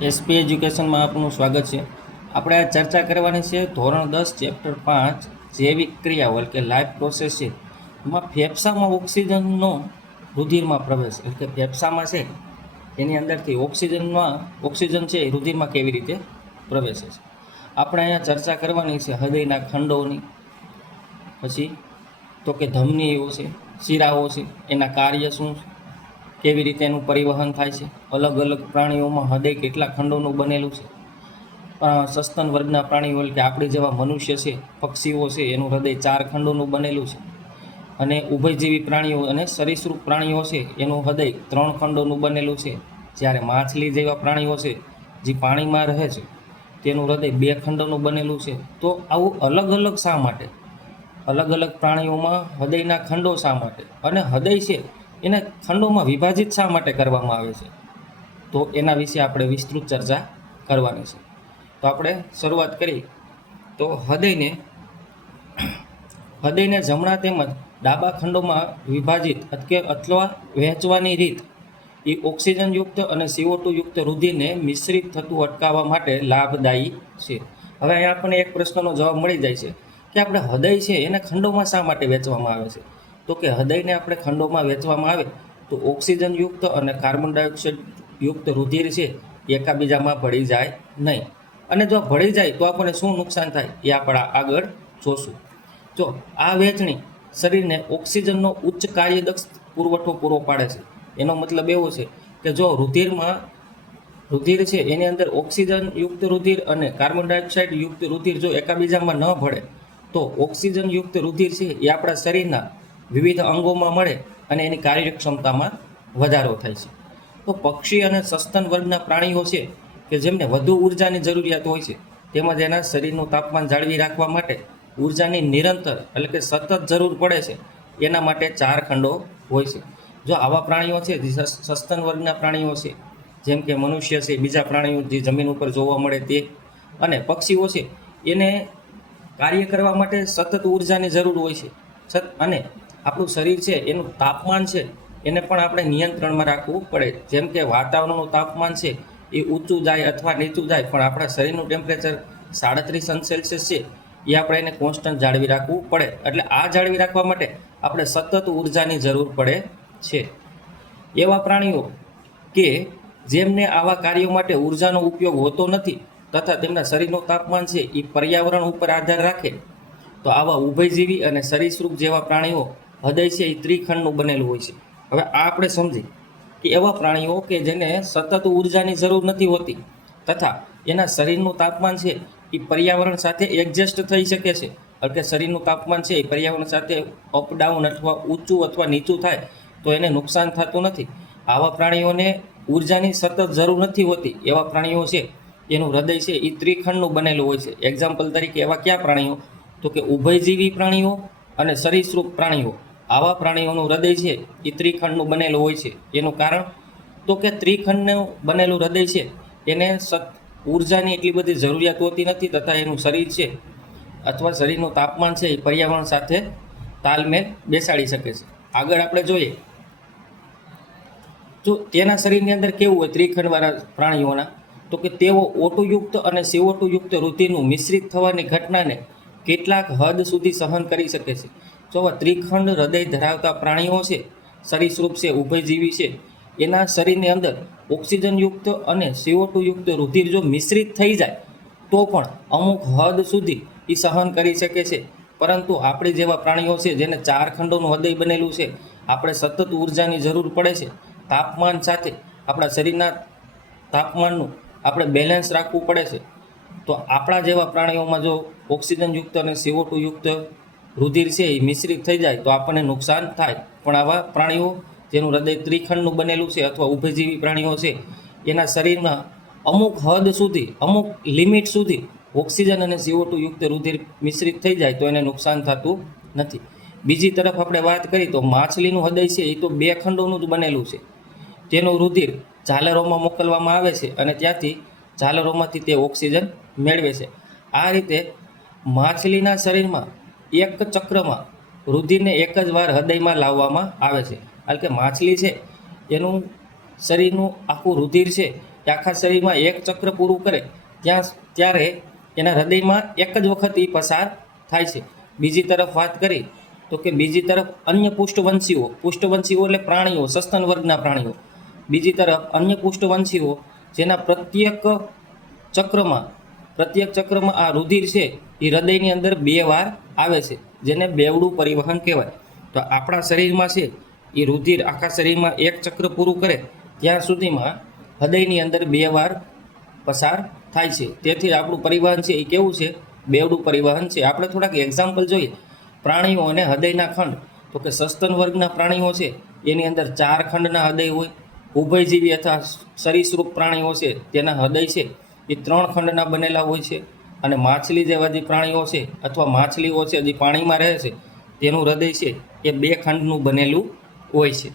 SP એજ્યુકેશનમાં આપનું સ્વાગત છે. આપણે આ ચર્ચા કરવાની છે ધોરણ 10 ચેપ્ટર 5 જૈવિક ક્રિયાઓ એટલે કે લાઈફ પ્રોસેસ છે. એમાં ફેફસામાં ઓક્સિજનનો રુધિરમાં પ્રવેશ એટલે કે ફેફસામાં છે એની અંદરથી ઓક્સિજન છે એ રુધિરમાં કેવી રીતે પ્રવેશે છે. આપણે અહીંયા ચર્ચા કરવાની છે હૃદયના ખંડોની, પછી તો કે ધમનીઓ છે, શિરાઓ છે, એના કાર્ય શું છે, કેવી રીતે એનું પરિવહન થાય છે. અલગ અલગ પ્રાણીઓમાં હૃદય કેટલા ખંડોનું બનેલું છે. સસ્તન વર્ગના પ્રાણીઓ એટલે કે આપણી જેવા મનુષ્ય છે, પક્ષીઓ છે, એનું હૃદય 4 ખંડોનું બનેલું છે. અને ઉભયજીવી પ્રાણીઓ અને સરીસૃપ પ્રાણીઓ છે એનું હૃદય 3 ખંડોનું બનેલું છે. જ્યારે માછલી જેવા પ્રાણીઓ છે જે પાણીમાં રહે છે તેનું હૃદય 2 ખંડોનું બનેલું છે. તો આવું અલગ અલગ શા માટે? અલગ અલગ પ્રાણીઓમાં હૃદયના ખંડો શા માટે, અને હૃદય છે એને ખંડોમાં વિભાજિત શા માટે કરવામાં આવે છે, તો એના વિશે આપણે વિસ્તૃત ચર્ચા કરવાની છે. તો આપણે શરૂઆત કરી તો હૃદયને જમણા તેમજ ડાબા ખંડોમાં વિભાજિત અથવા વહેંચવાની રીત એ ઓક્સિજનયુક્ત અને CO2 યુક્ત રુધિરને મિશ્રિત થતું અટકાવવા માટે લાભદાયી છે. હવે અહીંયા આપણને એક પ્રશ્નનો જવાબ મળી જાય છે કે આપણે હૃદય છે એને ખંડોમાં શા માટે વહેંચવામાં આવે છે. તો કે હૃદયને આપણે ખંડોમાં વહેંચવામાં આવે તો ઓક્સિજનયુક્ત અને કાર્બન ડાયોક્સાઇડ યુક્ત રુધિર છે એકાબીજામાં ભળી જાય નહીં. અને જો ભળી જાય તો આપણને શું નુકસાન થાય એ આપણે આગળ જોશું. જો આ વહેંચણી શરીરને ઓક્સિજનનો ઉચ્ચ કાર્યદક્ષ પુરવઠો પૂરો પાડે છે. એનો મતલબ એવો છે કે જો રુધિર છે એની અંદર ઓક્સિજન યુક્ત રુધિર અને કાર્બન ડાયોક્સાઇડ યુક્ત રુધિર જો એકાબીજામાં ન ભળે તો ઓક્સિજન યુક્ત રુધિર છે એ આપણા શરીરના વિવિધ અંગોમાં મળે અને એની કાર્યક્ષમતામાં વધારો થાય છે. તો પક્ષી અને સસ્તન વર્ગના પ્રાણીઓ છે કે જેમને વધુ ઉર્જાની જરૂરિયાત હોય છે, તેમજ એના શરીરનું તાપમાન જાળવી રાખવા માટે ઉર્જાની નિરંતર એટલે કે સતત જરૂર પડે છે. એના માટે 4 ખંડો હોય છે. જો આવા પ્રાણીઓ છે જે સસ્તન વર્ગના પ્રાણીઓ છે, જેમ કે મનુષ્ય છે, બીજા પ્રાણીઓ જે જમીન ઉપર જોવા મળે તે, અને પક્ષીઓ છે, એને કાર્ય કરવા માટે સતત ઉર્જાની જરૂર હોય છે. અને આપણું શરીર છે એનું તાપમાન છે એને પણ આપણે નિયંત્રણમાં રાખવું પડે. જેમ કે વાતાવરણનું તાપમાન છે એ ઊંચું જાય અથવા નીચું જાય, પણ આપણા શરીરનું ટેમ્પરેચર 37°C છે એ આપણે એને કોન્સ્ટન્ટ જાળવી રાખવું પડે. એટલે આ જાળવી રાખવા માટે આપણે સતત ઉર્જાની જરૂર પડે છે. એવા પ્રાણીઓ કે જેમને આવા કાર્યો માટે ઉર્જાનો ઉપયોગ હોતો નથી તથા તેમના શરીરનું તાપમાન છે એ પર્યાવરણ ઉપર આધાર રાખે, તો આવા ઉભયજીવી અને સરીસૃપ જેવા પ્રાણીઓ હૃદય છે એ ત્રિખંડનું બનેલું હોય છે. હવે આ આપણે સમજી કે એવા પ્રાણીઓ કે જેને સતત ઉર્જાની જરૂર નથી હોતી તથા એના શરીરનું તાપમાન છે એ પર્યાવરણ સાથે એડજસ્ટ થઈ શકે છે. એટલે કે શરીરનું તાપમાન છે એ પર્યાવરણ સાથે અપડાઉન અથવા ઊંચું અથવા નીચું થાય તો એને નુકસાન થતું નથી. આવા પ્રાણીઓને ઉર્જાની સતત જરૂર નથી હોતી. એવા પ્રાણીઓ છે એનું હૃદય છે એ ત્રિખંડનું બનેલું હોય છે. એક્ઝામ્પલ તરીકે એવા કયા પ્રાણીઓ? તો કે ઉભયજીવી પ્રાણીઓ અને સરીસૃપ પ્રાણીઓ. આવા પ્રાણીઓનું હૃદય છે એ ત્રિખંડનું બનેલું હોય છે. એનું કારણ તો કે ત્રિખંડનું બનેલું હૃદય છે એને ઉર્જાની એટલી બધી જરૂરિયાત હોતી નથી તથા એનું શરીર છે અથવા શરીરનું તાપમાન છે એ પર્યાવરણ સાથે તાલમેલ બેસાડી શકે છે. આગળ આપણે જોઈએ તો તેના શરીરની અંદર કેવું હોય ત્રિખંડવાળા પ્રાણીઓના? તો કે તેઓ O2 અને CO2 યુક્ત રુધિરનું મિશ્રિત થવાની ઘટનાને કેટલાક હદ સુધી સહન કરી શકે છે. જો આવા ત્રિખંડ હૃદય ધરાવતા પ્રાણીઓ છે, સરીસૃપ છે, ઉભયજીવી છે, એના શરીરની અંદર ઓક્સિજનયુક્ત અને CO2 યુક્ત રુધિર જો મિશ્રિત થઈ જાય તો પણ અમુક હદ સુધી એ સહન કરી શકે છે. પરંતુ આપણે જેવા પ્રાણીઓ છે જેને 4 ખંડોનું હૃદય બનેલું છે, આપણે સતત ઉર્જાની જરૂર પડે છે. તાપમાન સાથે આપણા શરીરના તાપમાનનું આપણે બેલેન્સ રાખવું પડે છે. તો આપણા જેવા પ્રાણીઓમાં જો ઓક્સિજનયુક્ત અને CO2 યુક્ત રુધિર છે એ મિશ્રિત થઈ જાય તો આપણને નુકસાન થાય. પણ આવા પ્રાણીઓ જેનું હૃદય ત્રિખંડનું બનેલું છે અથવા ઉભયજીવી પ્રાણીઓ છે એના શરીરમાં અમુક હદ સુધી, અમુક લિમિટ સુધી ઓક્સિજન અને CO2 યુક્ત રુધિર મિશ્રિત થઈ જાય તો એને નુકસાન થતું નથી. બીજી તરફ આપણે વાત કરીએ તો માછલીનું હૃદય છે એ તો 2 ખંડોનું જ બનેલું છે. તેનું રુધિર ઝાલરોમાં મોકલવામાં આવે છે અને ત્યાંથી ઝાલરોમાંથી તે ઓક્સિજન મેળવે છે. આ રીતે માછલીના શરીરમાં એક ચક્રમાં રુધિરને એક જ વાર હૃદયમાં લાવવામાં આવે છે. એટલે કે માછલી છે એનું શરીરનું આખું રુધિર છે એ આખા શરીરમાં એક ચક્ર પૂરું કરે ત્યારે એના હૃદયમાં એક જ વખત એ પસાર થાય છે. બીજી તરફ વાત કરી તો કે બીજી તરફ અન્ય પુષ્ઠવંશીઓ એટલે પ્રાણીઓ, સસ્તન વર્ગના પ્રાણીઓ. બીજી તરફ અન્ય પુષ્ઠવંશીઓ જેના પ્રત્યેક ચક્રમાં આ રુધિર છે એ હૃદયની અંદર 2 વાર આવે છે, જેને બેવડું પરિવહન કહેવાય. તો આપણા શરીરમાં છે એ રુધિર આખા શરીરમાં એક ચક્ર પૂરું કરે ત્યાં સુધીમાં હૃદયની અંદર 2 વાર પસાર થાય છે. તેથી આપણું પરિવહન છે એ કેવું છે? બેવડું પરિવહન છે. આપણે થોડાક એક્ઝામ્પલ જોઈએ. પ્રાણીઓ અને હૃદયના ખંડ, તો કે સસ્તન વર્ગના પ્રાણીઓ છે એની અંદર 4 ખંડના હૃદય હોય. ઉભયજીવી અથવા સરીસૃપ પ્રાણીઓ છે તેના હૃદય છે એ 3 ખંડના બનેલા હોય છે. અને માછલી જેવા જે પ્રાણીઓ છે અથવા માછલીઓ છે જે પાણીમાં રહે છે તેનું હૃદય છે એ 2 ખંડનું બનેલું હોય છે.